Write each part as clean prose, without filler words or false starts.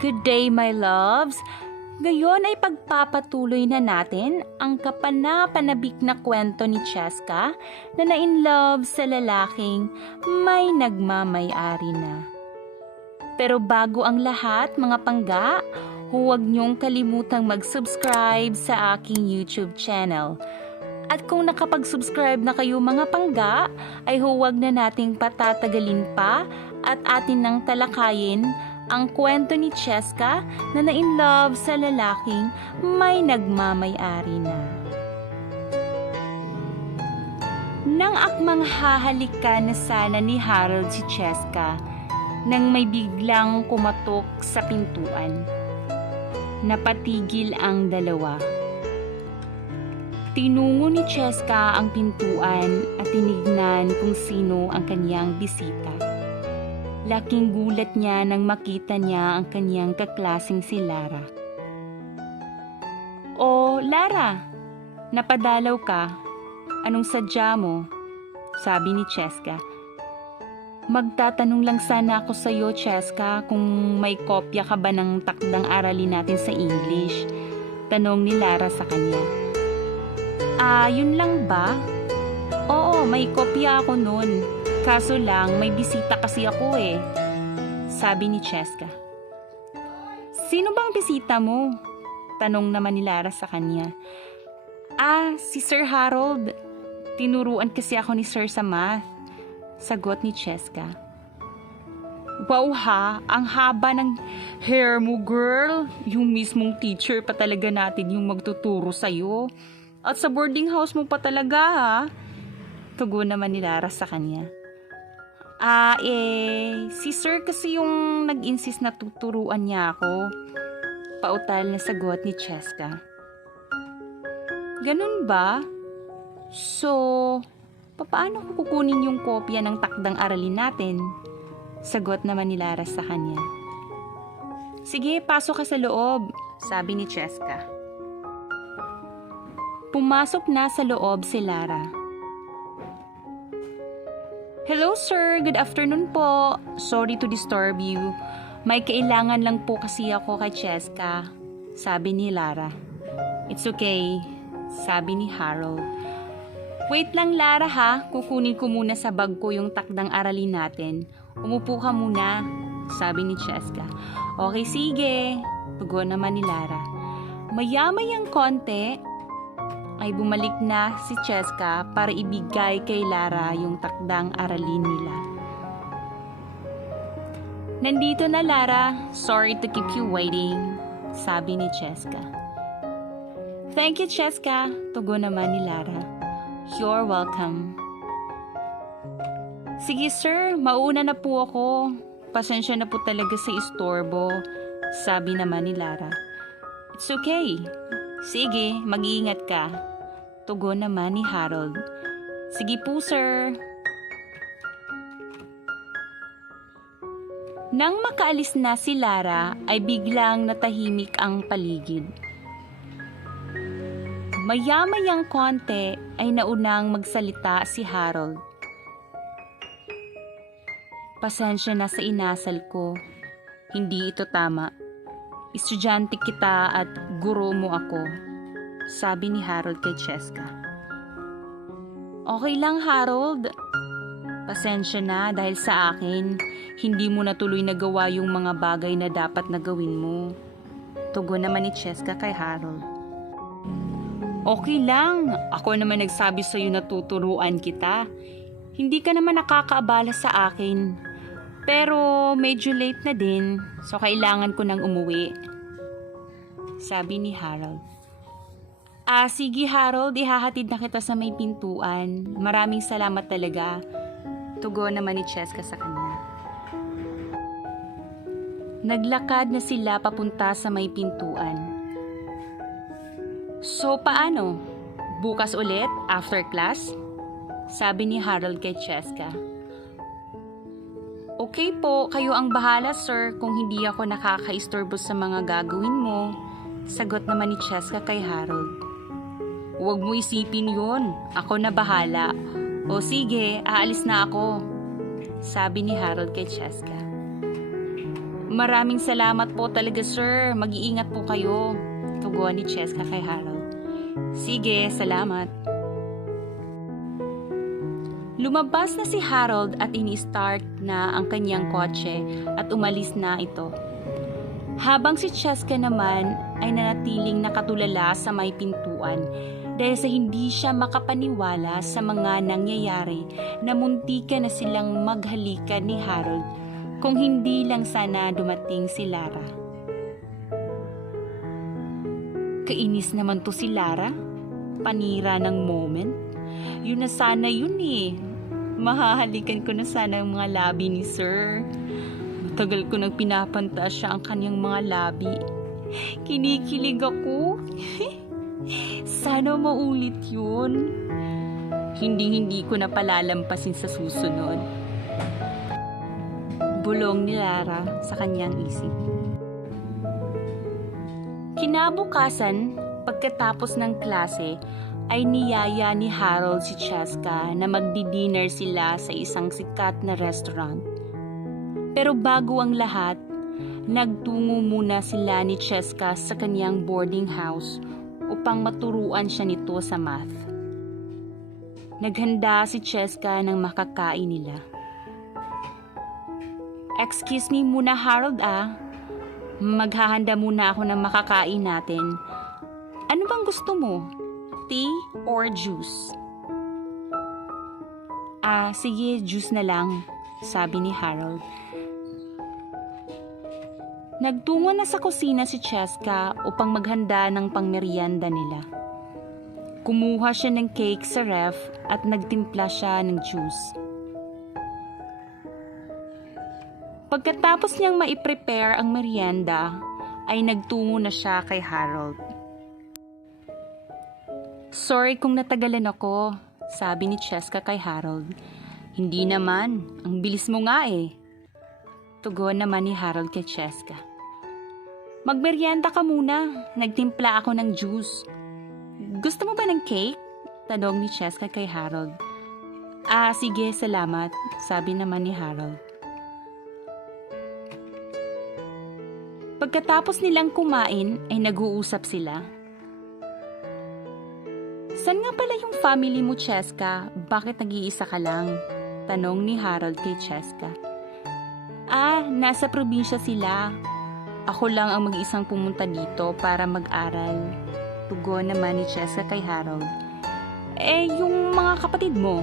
Good day, my loves! Ngayon ay pagpapatuloy na natin ang kapanapanabik na kwento ni Cheska na na-in-love sa lalaking may nagmamay-ari na. Pero bago ang lahat, mga pangga, huwag niyong kalimutang mag-subscribe sa aking YouTube channel. At kung nakapag-subscribe na kayo mga pangga, ay huwag na nating patatagalin pa at atin nang talakayin ang kwento ni Cheska na na-in-love sa lalaking may nagmamay-ari na. Nang akmang hahalikan na sana ni Harold si Cheska, nang may biglang kumatok sa pintuan. Napatigil ang dalawa. Tinungo ni Cheska ang pintuan at tinignan kung sino ang kanyang bisita. Laking gulat niya nang makita niya ang kanyang kaklaseng si Lara. "Oh, Lara, napadalaw ka. Anong sadya mo?" sabi ni Cheska. "Magtatanong lang sana ako sa iyo, Cheska, kung may kopya ka ba ng takdang aralin natin sa English?" tanong ni Lara sa kanya. Yun lang ba?" "Oo, may kopya ako nun. Kaso lang, may bisita kasi ako eh," sabi ni Cheska. "Sino bang bisita mo?" tanong naman ni Lara sa kanya. Si Sir Harold. Tinuruan kasi ako ni Sir sa math," sagot ni Cheska. "Wow ha, ang haba ng hair mo, girl. Yung mismong teacher pa talaga natin yung magtuturo sa'yo. At sa boarding house mo pa talaga ha," tugon naman ni Lara sa kanya. Si Sir kasi yung nag-insist na tuturuan niya ako," pautal na sagot ni Cheska. "Ganun ba? So, paano ko kukunin yung kopya ng takdang aralin natin?" sagot naman ni Lara sa kanya. "Sige, pasok ka sa loob," sabi ni Cheska. Pumasok na sa loob si Lara. "Hello sir, good afternoon po. Sorry to disturb you. May kailangan lang po kasi ako kay Cheska," sabi ni Lara. "It's okay," sabi ni Harold. "Wait lang Lara ha, kukunin ko muna sa bag ko yung takdang aralin natin. Umupo ka muna," sabi ni Cheska. "Okay, sige," tugon naman ni Lara. Maya-mayang konti ay bumalik na si Cheska para ibigay kay Lara yung takdang aralin nila. "Nandito na Lara, sorry to keep you waiting," sabi ni Cheska. "Thank you Cheska," tugon naman ni Lara. "You're welcome." "Sige sir, mauna na po ako. Pasensya na po talaga sa istorbo," sabi naman ni Lara. "It's okay. Sige, mag-iingat ka," tugon naman ni Harold. "Sige po sir." Nang makaalis na si Lara ay biglang natahimik ang paligid. Maya-mayang konti ay naunang magsalita si Harold. "Pasensya na sa inasal ko. Hindi ito tama. Estudyante kita at guro mo ako," sabi ni Harold kay Cheska. "Okay lang Harold. Pasensya na dahil sa akin, hindi mo natuloy nagawa yung mga bagay na dapat na gawin mo," tugon naman ni Cheska kay Harold. "Okay lang, ako naman nagsabi sa'yo na tuturuan kita. Hindi ka naman nakakaabala sa akin. Pero medyo late na din, so kailangan ko nang umuwi," sabi ni Harold. Sige Harold, ihahatid na kita sa may pintuan. Maraming salamat talaga," tugon naman ni Cheska sa kanya. Naglakad na sila papunta sa may pintuan. "So paano? Bukas ulit, after class?" sabi ni Harold kay Cheska. "Okay po, kayo ang bahala sir kung hindi ako nakakaistorbo sa mga gagawin mo," sagot naman ni Cheska kay Harold. "Huwag mo isipin yun, ako na bahala. O sige, aalis na ako," sabi ni Harold kay Cheska. Maraming salamat po talaga, sir. Mag-iingat po kayo. Tugon ni Cheska kay Harold. Sige, salamat. Lumabas na si Harold at ini-start na ang kanyang kotse at umalis na ito. Habang si Cheska naman ay nanatiling nakatulala sa may pintuan dahil sa hindi siya makapaniwala sa mga nangyayari na muntikan na silang maghalikan ni Harold kung hindi lang sana dumating si Lara. Kainis naman to si Lara. Panira ng moment. Yun na sana yun eh. Mahahalikan ko na sana ang mga labi ni Sir. Matagal ko nang pinapantasya ang kanyang mga labi. Kinikilig ako. Sana maulit yun. Hindi ko na palalampasin sa susunod. Bulong ni Lara sa kanyang isip. Kinabukasan, pagkatapos ng klase, ay niyaya ni Harold si Cheska na magdi-dinner sila sa isang sikat na restaurant. Pero bago ang lahat, nagtungo muna sila ni Cheska sa kanyang boarding house upang maturuan siya nito sa math. Naghanda si Cheska ng makakain nila. Excuse me muna, Harold Maghahanda muna ako ng makakain natin. Ano bang gusto mo? Tea or juice? Sige, juice na lang, sabi ni Harold. Nagtungo na sa kusina si Cheska upang maghanda ng pangmeryenda nila. Kumuha siya ng cake sa ref at nagtimpla siya ng juice. Pagkatapos niyang maiprepare ang merienda, ay nagtungo na siya kay Harold. Sorry kung natagalan ako, sabi ni Cheska kay Harold. Hindi naman, ang bilis mo nga eh. Tugon naman ni Harold kay Cheska. Magmerienda ka muna, nagtimpla ako ng juice. Gusto mo ba ng cake? Tanong ni Cheska kay Harold. Sige, salamat, sabi naman ni Harold. Pagkatapos nilang kumain ay nag-uusap sila. San nga pala yung family mo, Cheska? Bakit nag-iisa ka lang? Tanong ni Harold kay Cheska. Nasa probinsya sila. Ako lang ang mag-isang pumunta dito para mag-aral. Tugon naman ni Cheska kay Harold. Yung mga kapatid mo,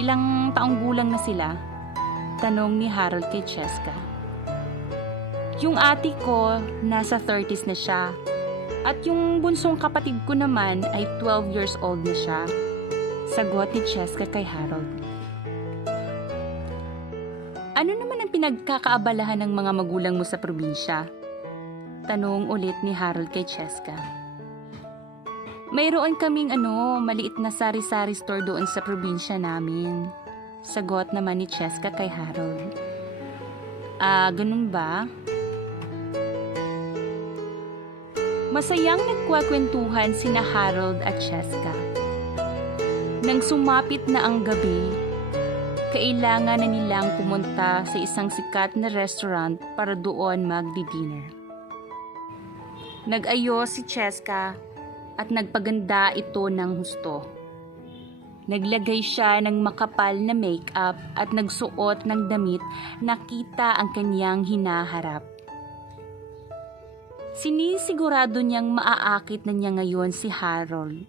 ilang taong gulang na sila? Tanong ni Harold kay Cheska. Yung ate ko, nasa 30s na siya. At yung bunsong kapatid ko naman ay 12 years old na siya. Sagot ni Cheska kay Harold. Ano naman ang pinagkakaabalahan ng mga magulang mo sa probinsya? Tanong ulit ni Harold kay Cheska. Mayroon kaming maliit na sari-sari store doon sa probinsya namin. Sagot naman ni Cheska kay Harold. Ganun ba? Masayang nagkwakwentuhan sina Harold at Cheska. Nang sumapit na ang gabi, kailangan na nilang pumunta sa isang sikat na restaurant para doon magdi-dinner. Nag-ayos si Cheska at nagpaganda ito ng husto. Naglagay siya ng makapal na make-up at nagsuot ng damit na kita ang kanyang hinaharap. Sinisigurado niyang maaakit na niya ngayon si Harold.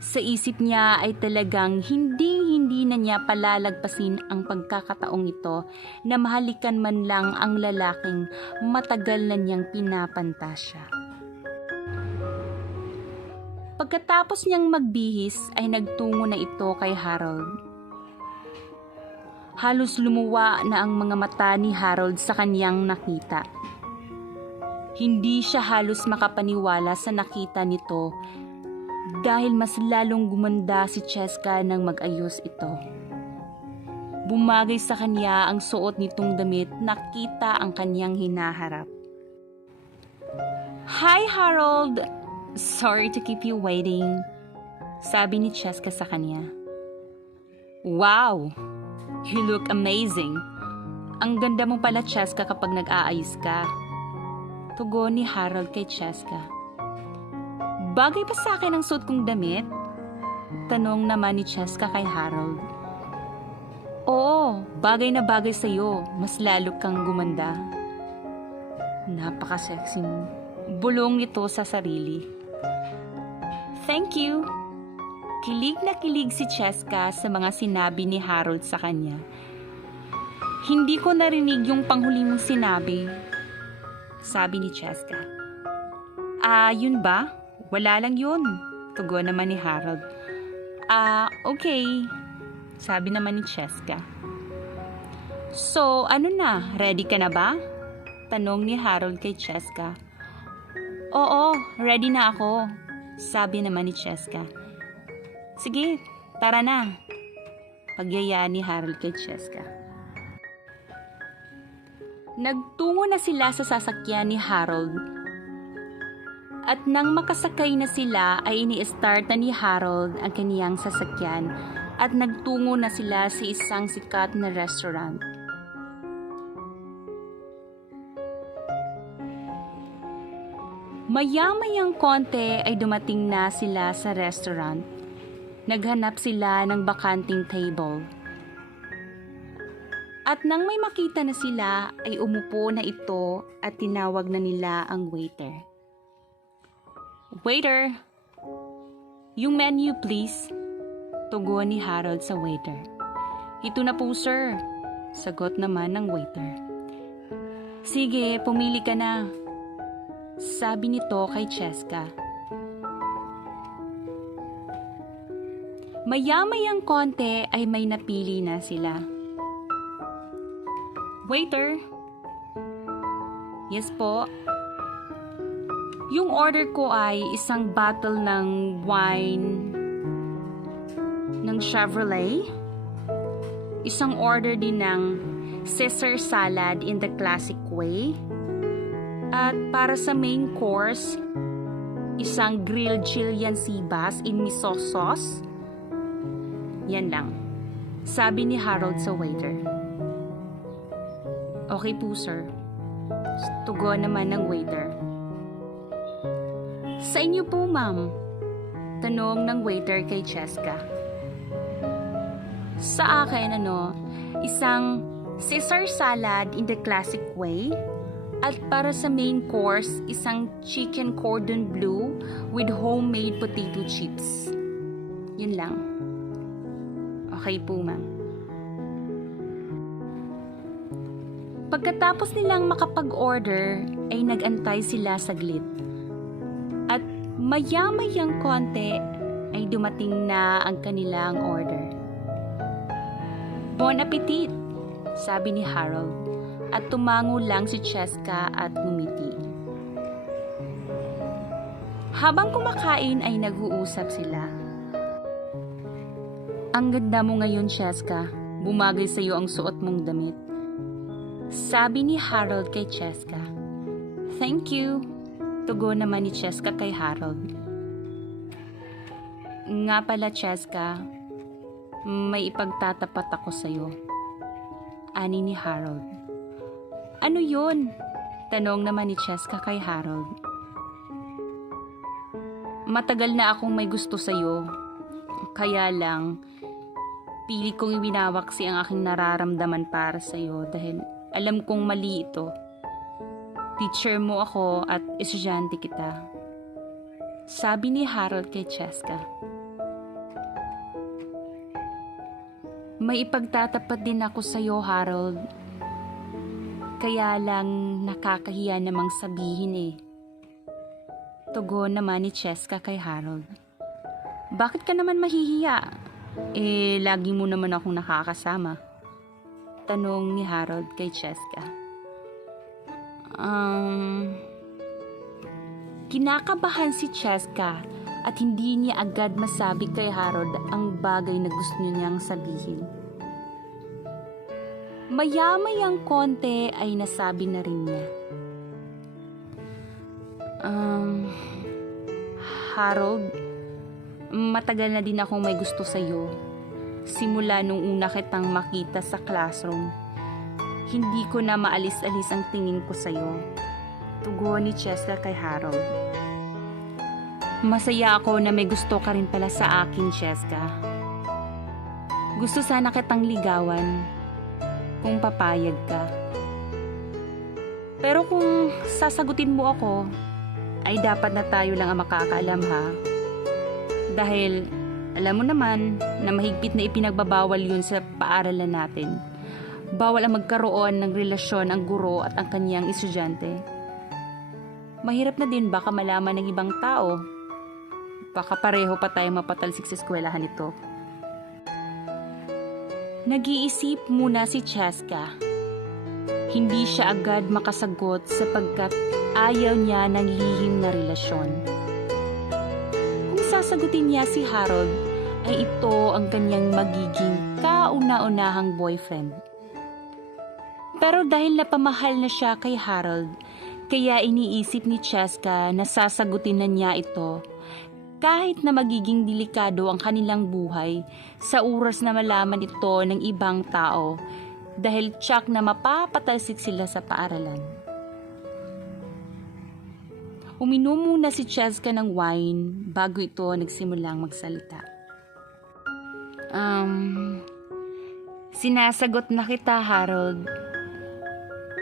Sa isip niya ay talagang hindi na niya palalagpasin ang pagkakataong ito na mahalikan man lang ang lalaking matagal na niyang pinapantasya. Pagkatapos niyang magbihis ay nagtungo na ito kay Harold. Halos lumuwa na ang mga mata ni Harold sa kanyang nakita. Hindi siya halos makapaniwala sa nakita nito dahil mas lalong gumanda si Cheska nang mag-ayos ito. Bumagay sa kanya ang suot nitong damit na kita ang kanyang hinaharap. Hi, Harold! Sorry to keep you waiting, sabi ni Cheska sa kanya. Wow! You look amazing! Ang ganda mo pala, Cheska, kapag nag-aayos ka. Tugon ni Harold kay Cheska. Bagay pa sa akin ang suot kong damit? Tanong naman ni Cheska kay Harold. Oo, bagay na bagay sa'yo. Mas lalo kang gumanda. Napaka-sexy mo. Bulong nito sa sarili. Thank you. Kilig na kilig si Cheska sa mga sinabi ni Harold sa kanya. Hindi ko narinig yung panghuli mong sinabi, sabi ni Cheska. Yun ba? Wala lang yun, tugon naman ni Harold. Okay, sabi naman ni Cheska. So, ano na? Ready ka na ba? Tanong ni Harold kay Cheska. Oo, ready na ako, sabi naman ni Cheska. Sige, tara na. Pagyaya ni Harold kay Cheska. Nagtungo na sila sa sasakyan ni Harold. At nang makasakay na sila ay ini-start na ni Harold ang kaniyang sasakyan at nagtungo na sila sa isang sikat na restaurant. Maya-mayang konti ay dumating na sila sa restaurant. Naghanap sila ng bakanting table. At nang may makita na sila, ay umupo na ito at tinawag na nila ang waiter. Waiter, yung menu please, tugon ni Harold sa waiter. Ito na po sir, sagot naman ng waiter. Sige, pumili ka na, sabi nito kay Cheska. Maya-mayang konti ay may napili na sila. Waiter? Yes po. Yung order ko ay isang bottle ng wine ng Chevrolet, isang order din ng Caesar salad in the classic way, at para sa main course, isang grilled Chilean sea bass in miso sauce. Yan lang, sabi ni Harold sa waiter. Okay po, sir. Tugon naman ng waiter. Sa inyo po, ma'am? Tanong ng waiter kay Cheska. Sa akin, isang Caesar salad in the classic way, at para sa main course, isang chicken cordon bleu with homemade potato chips. Yun lang. Okay po, ma'am. Pagkatapos nilang makapag-order, ay nag-antay sila saglit. At maya-mayang konti ay dumating na ang kanilang order. Bon appetit, sabi ni Harold, at tumango lang si Cheska at ngumiti. Habang kumakain ay nag-uusap sila. Ang ganda mo ngayon, Cheska. Bumagay sa iyo ang suot mong damit, sabi ni Harold kay Cheska. Thank you, tugon naman ni Cheska kay Harold. Nga pala, Cheska, may ipagtatapat ako sa'yo, ani ni Harold. Ano yun? Tanong naman ni Cheska kay Harold. Matagal na akong may gusto sa'yo, kaya lang, pili kong iwinawaksi ang aking nararamdaman para sa'yo dahil alam kong mali ito. Teacher mo ako at estudyante kita, sabi ni Harold kay Cheska. May ipagtatapat din ako sa iyo, Harold. Kaya lang nakakahiya namang sabihin eh. Tugon naman ni Cheska kay Harold. Bakit ka naman mahihiya? Lagi mo naman akong nakakasama. Tanong ni Harold kay Cheska. Kinakabahan si Cheska at hindi niya agad masabi kay Harold ang bagay na gusto niyang sabihin. Maya-mayang konti ay nasabi na rin niya. Harold, matagal na din akong may gusto sa'yo. Simula nung una kitang makita sa classroom. Hindi ko na maalis-alis ang tingin ko sa'yo. Tugon ni Cheska kay Harold. Masaya ako na may gusto ka rin pala sa akin, Cheska. Gusto sana kitang ligawan kung papayag ka. Pero kung sasagutin mo ako, ay dapat na tayo lang ang makakaalam ha. Dahil alam mo naman na mahigpit na ipinagbabawal yun sa paaralan natin. Bawal ang magkaroon ng relasyon ang guro at ang kanyang estudyante. Mahirap na din baka malaman ng ibang tao. Baka pareho pa tayo mapatalsik sa eskwelahan ito. Nag-iisip muna si Cheska. Hindi siya agad makasagot sapagkat ayaw niya ng lihim na relasyon. Kung sasagutin niya si Harold, ay ito ang kanyang magiging kauna-unahang boyfriend. Pero dahil napamahal na siya kay Harold, kaya iniisip ni Cheska na sasagutin na niya ito kahit na magiging delikado ang kanilang buhay sa oras na malaman ito ng ibang tao dahil tsak na mapapatalsik sila sa paaralan. Uminom muna si Cheska ng wine bago ito nagsimulang magsalita. Sinasagot na kita, Harold.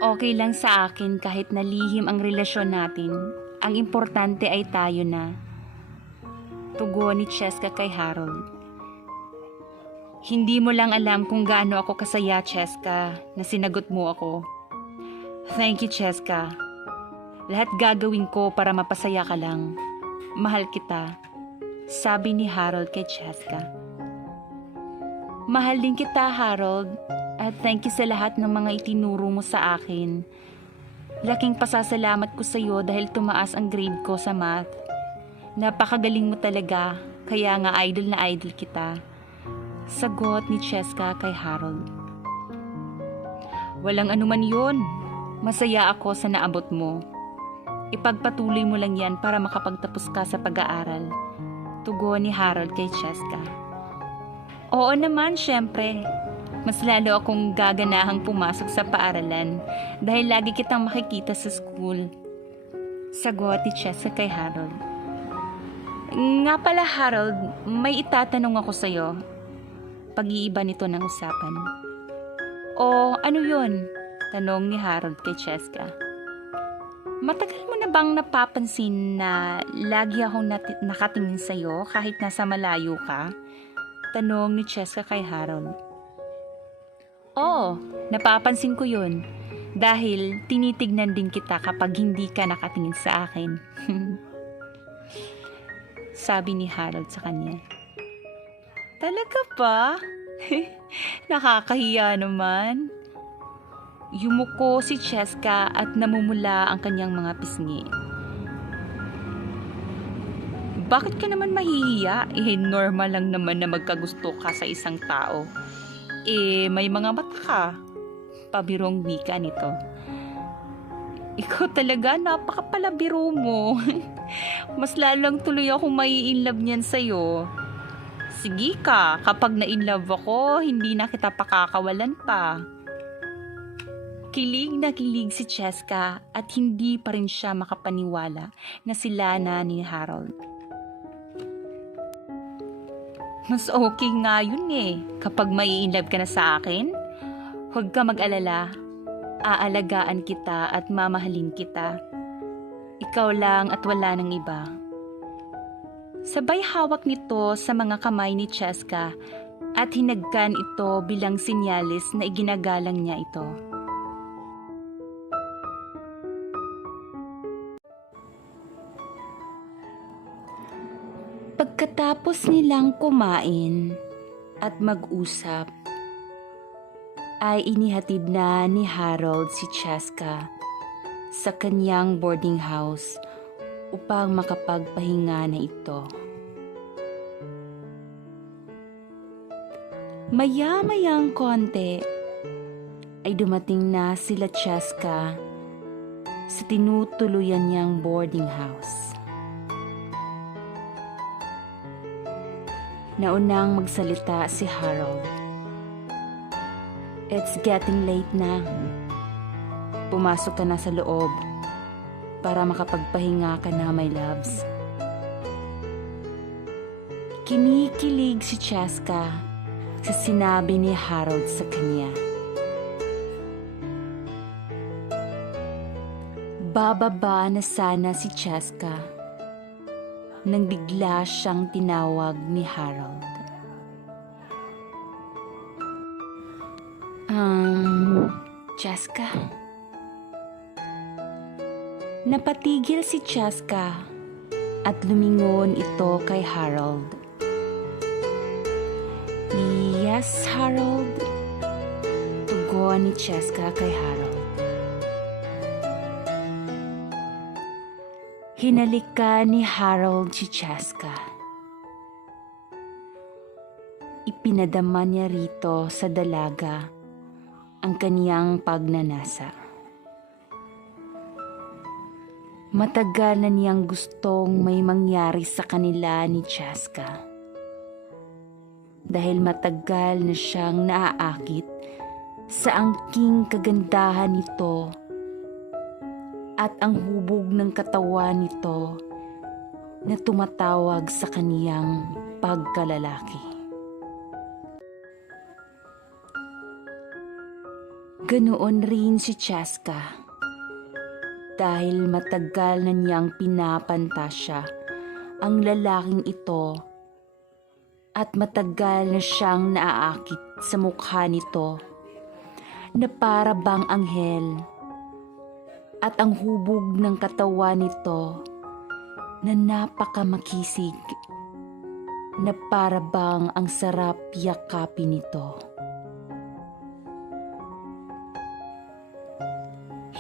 Okay lang sa akin kahit na lihim ang relasyon natin. Ang importante ay tayo na. Tugon ni Cheska kay Harold. Hindi mo lang alam kung gaano ako kasaya, Cheska, na sinagot mo ako. Thank you, Cheska. Lahat gagawin ko para mapasaya ka lang. Mahal kita, sabi ni Harold kay Cheska. Mahal din kita, Harold, at thank you sa lahat ng mga itinuro mo sa akin. Laking pasasalamat ko sa iyo dahil tumaas ang grade ko sa math. Napakagaling mo talaga, kaya nga idol na idol kita. Sagot ni Cheska kay Harold. Walang anuman yun. Masaya ako sa naabot mo. Ipagpatuloy mo lang yan para makapagtapos ka sa pag-aaral. Tugon ni Harold kay Cheska. Oo naman, syempre. Mas lalo akong gaganahang pumasok sa paaralan dahil lagi kitang makikita sa school. Sagot ni Cheska kay Harold. Nga pala, Harold, may itatanong ako sa'yo. Pag-iiba nito ng usapan. O ano yun? Tanong ni Harold kay Cheska. Matagal mo na bang napapansin na lagi akong nakatingin sa'yo kahit nasa malayo ka? Tanong ni Cheska kay Harold. Oo, napapansin ko yun. Dahil tinitignan din kita kapag hindi ka nakatingin sa akin. Sabi ni Harold sa kanya. Talaga ba? Nakakahiya naman. Yumuko si Cheska at namumula ang kanyang mga pisngi. Bakit ka naman mahihiya? Normal lang naman na magkagusto ka sa isang tao. May mga mata ka. Pabirong wika nito. Ikaw talaga, napakapalabiro mo. Mas lalang tuloy akong mai-inlove niyan sa'yo. Sige ka, kapag na-inlove ako, hindi na kita pakakawalan pa. Kilig na kilig si Cheska at hindi pa rin siya makapaniwala na sila na ni Harold. Mas okay nga yun kapag mai-inlove ka na sa akin. Huwag ka mag-alala. Aalagaan kita at mamahalin kita. Ikaw lang at wala ng iba. Sabay hawak nito sa mga kamay ni Cheska at hinagkan ito bilang sinyalis na iginagalang niya ito. Pagkatapos nilang kumain at mag-usap, ay inihatid na ni Harold si Cheska sa kanyang boarding house upang makapagpahinga na ito. Maya-mayang konti ay dumating na sila Cheska sa tinutuluyan niyang boarding house. Naunang magsalita si Harold. It's getting late na. pumasok ka na sa loob para makapagpahinga ka na, my loves. Kinikilig si Chaska sa sinabi ni Harold sa kanya. Bababa na sana si Chaska nang bigla siyang tinawag ni Harold. Chaska? Napatigil si Chaska at lumingon ito kay Harold. Yes, Harold? Tugon ni Chaska kay Harold. Hinalikan ni Harold si Chaska. Ipinadama niya rito sa dalaga ang kaniyang pagnanasa. Matagal na niyang gustong may mangyari sa kanila ni Chaska. Dahil matagal na siyang naaakit sa angking kagandahan nito at ang hubog ng katawan nito na tumatawag sa kaniyang pagkalalaki. Ganoon rin si Chaska dahil matagal na niyang pinapantasya ang lalaking ito at matagal na siyang naaakit sa mukha nito na para bang anghel at ang hubog ng katawan nito na napakamakisig na para bang ang sarap yakapin nito.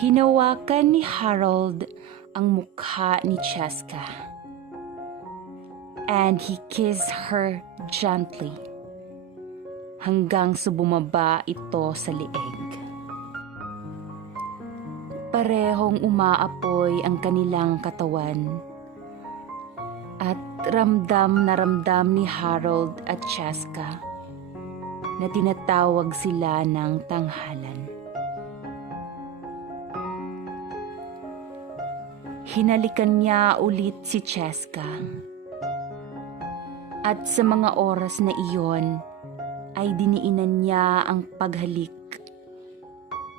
Hinawakan ni Harold ang mukha ni Chaska and he kissed her gently hanggang sa bumaba ito sa leeg. Parehong umaapoy ang kanilang katawan at ramdam na ramdam ni Harold at Chaska na tinatawag sila ng tanghalan. Hinalikan niya ulit si Chaska at sa mga oras na iyon ay diniinan niya ang paghalik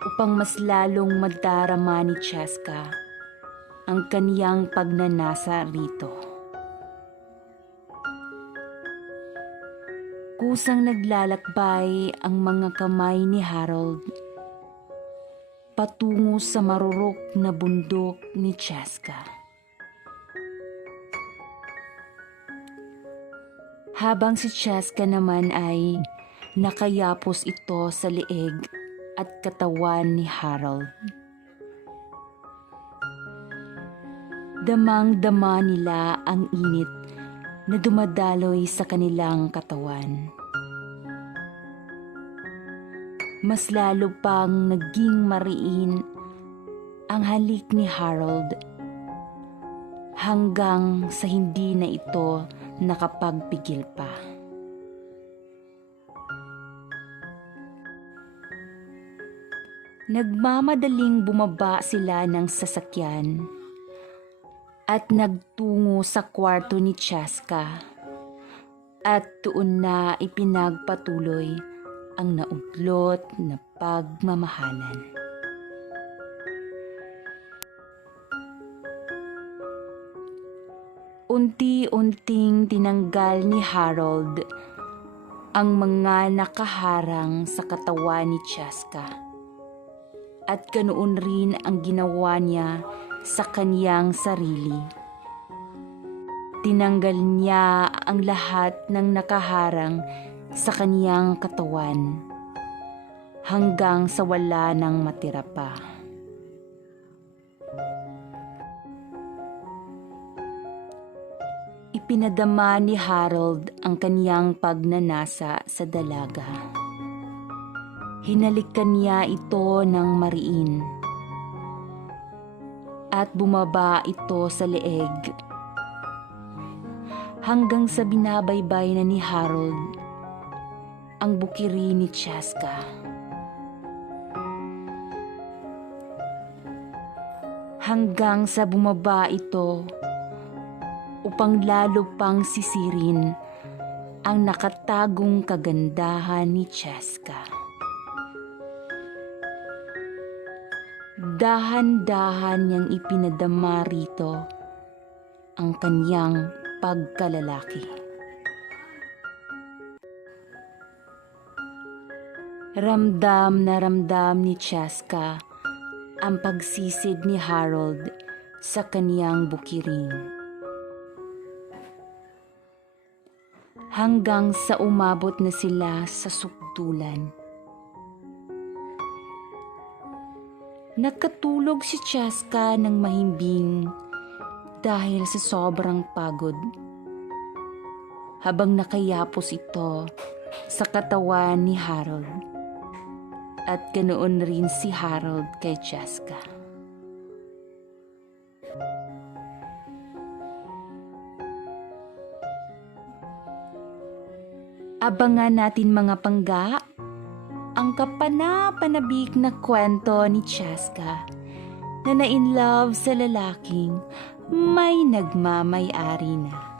upang mas lalong madarama ni Chaska ang kaniyang pagnanasa rito. Kusang naglalakbay ang mga kamay ni Harold patungo sa marurok na bundok ni Chaska. Habang si Chaska naman ay nakayapos ito sa leeg at katawan ni Harold. Damang-dama nila ang init na dumadaloy sa kanilang katawan. Mas lalo pang naging mariin ang halik ni Harold hanggang sa hindi na ito nakapagpigil pa. Nagmamadaling bumaba sila ng sasakyan at nagtungo sa kwarto ni Chaska at doon na ipinagpatuloy ang naudlot na pagmamahalan. Unti-unting tinanggal ni Harold ang mga nakaharang sa katawan ni Chaska at ganoon rin ang ginawa niya sa kaniyang sarili. Tinanggal niya ang lahat ng nakaharang sa kaniyang katawan hanggang sa wala nang matira pa. Ipinadama ni Harold ang kaniyang pagnanasa sa dalaga. Hinalikan niya ito ng mariin at bumaba ito sa leeg hanggang sa binabaybay na ni Harold ang bukiri ni Chaska. hanggang sa bumaba ito upang lalo pang sisirin ang nakatagong kagandahan ni Cheska. Dahan-dahan niyang ipinadama rito ang kanyang pagkalalaki. Ramdam na ramdam ni Cheska ang pagsisid ni Harold sa kaniyang bukirin. Hanggang sa umabot na sila sa sukdulan. Nakatulog si Cheska ng mahimbing dahil sa sobrang pagod. Habang nakayapos ito sa katawan ni Harold. At ganoon rin si Harold kay Cheska. Abangan natin mga pangga ang kapana-panabik na kwento ni Cheska na na-in-love sa lalaking may nagmamay-ari na.